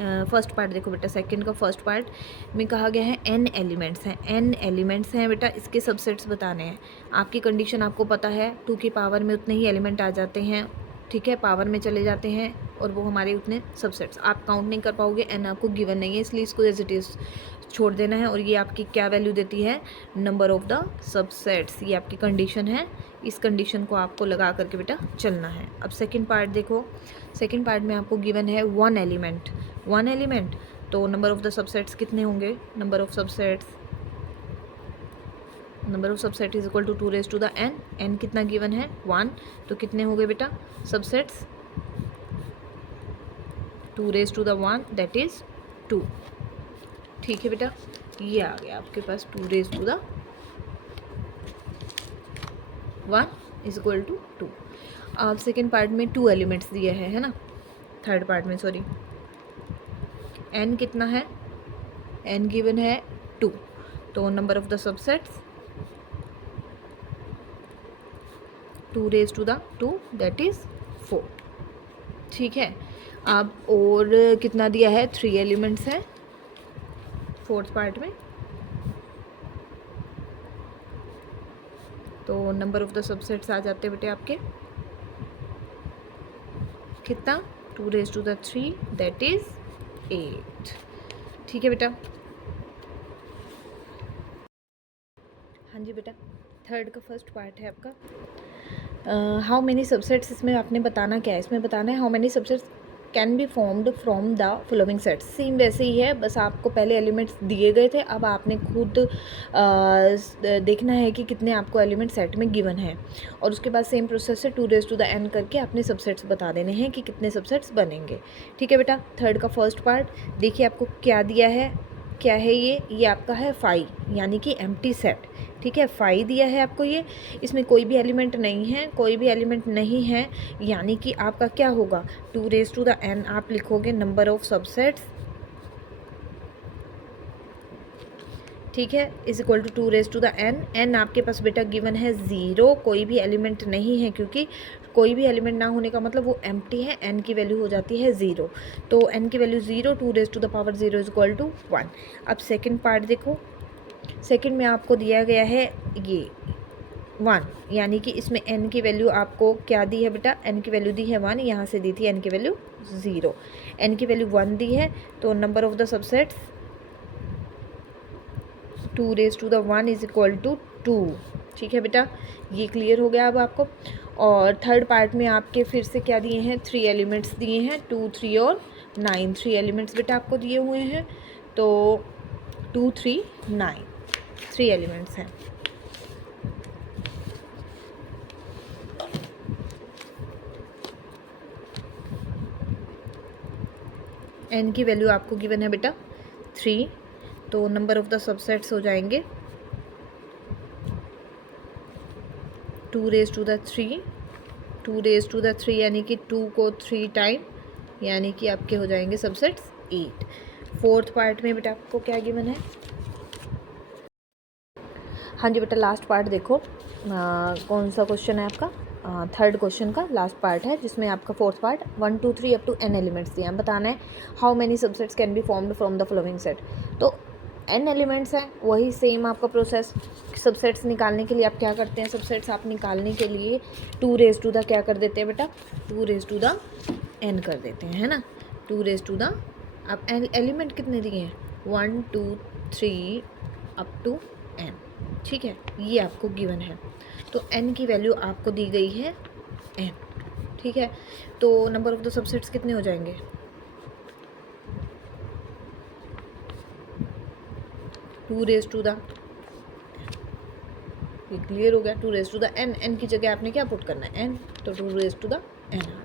First part देखो बेटा, second का फर्स्ट पार्ट में कहा गया है n एलिमेंट्स हैं, n एलिमेंट्स हैं बेटा, इसके सबसेट्स बताने हैं। आपकी कंडीशन आपको पता है, 2 की पावर में उतने ही एलिमेंट आ जाते हैं, ठीक है, पावर में चले जाते हैं और वो हमारे उतने सबसेट्स आप काउंट नहीं कर पाओगे। n आपको गिवन नहीं है, इसलिए इसको एज इट इज़ छोड़ देना है। और ये आपकी क्या वैल्यू देती है, नंबर ऑफ द सबसेट्स, ये आपकी कंडीशन है। इस कंडीशन को आपको लगा करके बेटा चलना है। अब सेकंड पार्ट देखो, सेकंड पार्ट में आपको गिवन है 1 एलिमेंट, तो नंबर ऑफ द सबसेट्स कितने होंगे, number of subset is equal to 2 raise to the n, n कितना गिवन है 1, तो कितने हो गए बेटा subsets, 2 raise to the 1 that is 2। ठीक है बेटा, ये आ गया आपके पास 2 raise to the 1 is equal to 2। अब सेकेंड पार्ट में 2 एलिमेंट्स दिए हैं, है ना, थर्ड पार्ट में सॉरी, n कितना है, n गिवन है 2, तो number of the subsets 2 raise to the 2 that is 4। ठीक है, अब और कितना दिया है, 3 एलिमेंट्स हैं फोर्थ पार्ट में, तो नंबर ऑफ द सबसेट्स आ जाते हैं बेटे आपके कितना, 2 raise to the 3 that is 8। ठीक है बेटा, हाँ जी बेटा, थर्ड का फर्स्ट पार्ट है आपका, हाउ मेनी सबसेट्स, इसमें आपने बताना क्या है, इसमें बताना है how many subsets can be formed from the following sets. Same वैसे ही है, बस आपको पहले एलिमेंट्स दिए गए थे, अब आपने खुद देखना है कि कितने आपको एलिमेंट सेट में गिवन है, और उसके बाद सेम प्रोसेस से 2 रेज टू द n करके अपने सबसेट्स बता देने हैं कि कितने सबसेट्स बनेंगे। ठीक है बेटा, थर्ड का फर्स्ट पार्ट देखिए, आपको क्या दिया है, क्या है ये आपका है 5, यानी कि एम्प्टी सेट। ठीक है, 5 दिया है आपको, ये इसमें कोई भी एलिमेंट नहीं है, यानी कि आपका क्या होगा, 2 रेज टू द n आप लिखोगे नंबर ऑफ सबसेट्स, ठीक है, is equal to 2 raise to the n आपके पास बेटा गिवन है 0, कोई भी एलिमेंट नहीं है, क्योंकि कोई भी एलिमेंट ना होने का मतलब वो एम्प्टी है, n की वैल्यू हो जाती है 0, तो n की value 0, 2 raise to the power 0 is equal to 1। अब सेकंड पार्ट देखो, सेकंड में आपको दिया गया है ये 1, यानी कि इसमें n की वैल्यू आपको क्या दी है बेटा, n की वैल्यू दी है 1, यहाँ से दी थी n की वैल्यू 0, n की वैल्यू 1 दी है, तो number of the subsets 2 raise to the 1 is equal to 2। ठीक है बेटा, ये क्लियर हो गया अब आपको। और थर्ड पार्ट में आपके फिर से क्या दिए हैं, 3 एलिमेंट्स दिए हैं, 2, 3 और 9, 3 एलिमेंट्स बेटा आपको दिए हुए हैं, तो 2, 3, 9, 3 एलिमेंट्स हैं। n की वैल्यू आपको गिवन है बेटा 3, तो नंबर ऑफ द सबसेट्स हो जाएंगे 2 raise to the 3, 2 raise to the 3 यानी कि 2 को 3 टाइम, यानी कि आपके हो जाएंगे सबसेट्स 8। फोर्थ पार्ट में बेटा आपको क्या गिवन है, हाँ जी बेटा, लास्ट पार्ट देखो, कौन सा क्वेश्चन है आपका, थर्ड क्वेश्चन का लास्ट पार्ट है, जिसमें आपका fourth part 1, 2, 3 up to n elements दिए हैं, बताना है how many subsets can be formed from the following set. तो n एलिमेंट्स हैं, वही सेम आपका प्रोसेस, सबसेट्स निकालने के लिए आप क्या करते हैं, सबसेट्स आप निकालने के लिए 2 रेज टू द क्या कर देते हैं बेटा, 2 रेज टू द n कर देते हैं, है ना, 2 रेज टू द, अब एलिमेंट कितने दिए हैं, 1, 2, 3 अप टू n। ठीक है, ये आपको गिवन है, तो n की वैल्यू आपको दी गई है n। ठीक है, तो नंबर ऑफ द सबसेट्स कितने हो जाएंगे, 2 रेज टू द, ये क्लियर हो गया, 2 raise to the n, n की जगह आपने क्या पुट करना है n, तो 2 raise to the n uh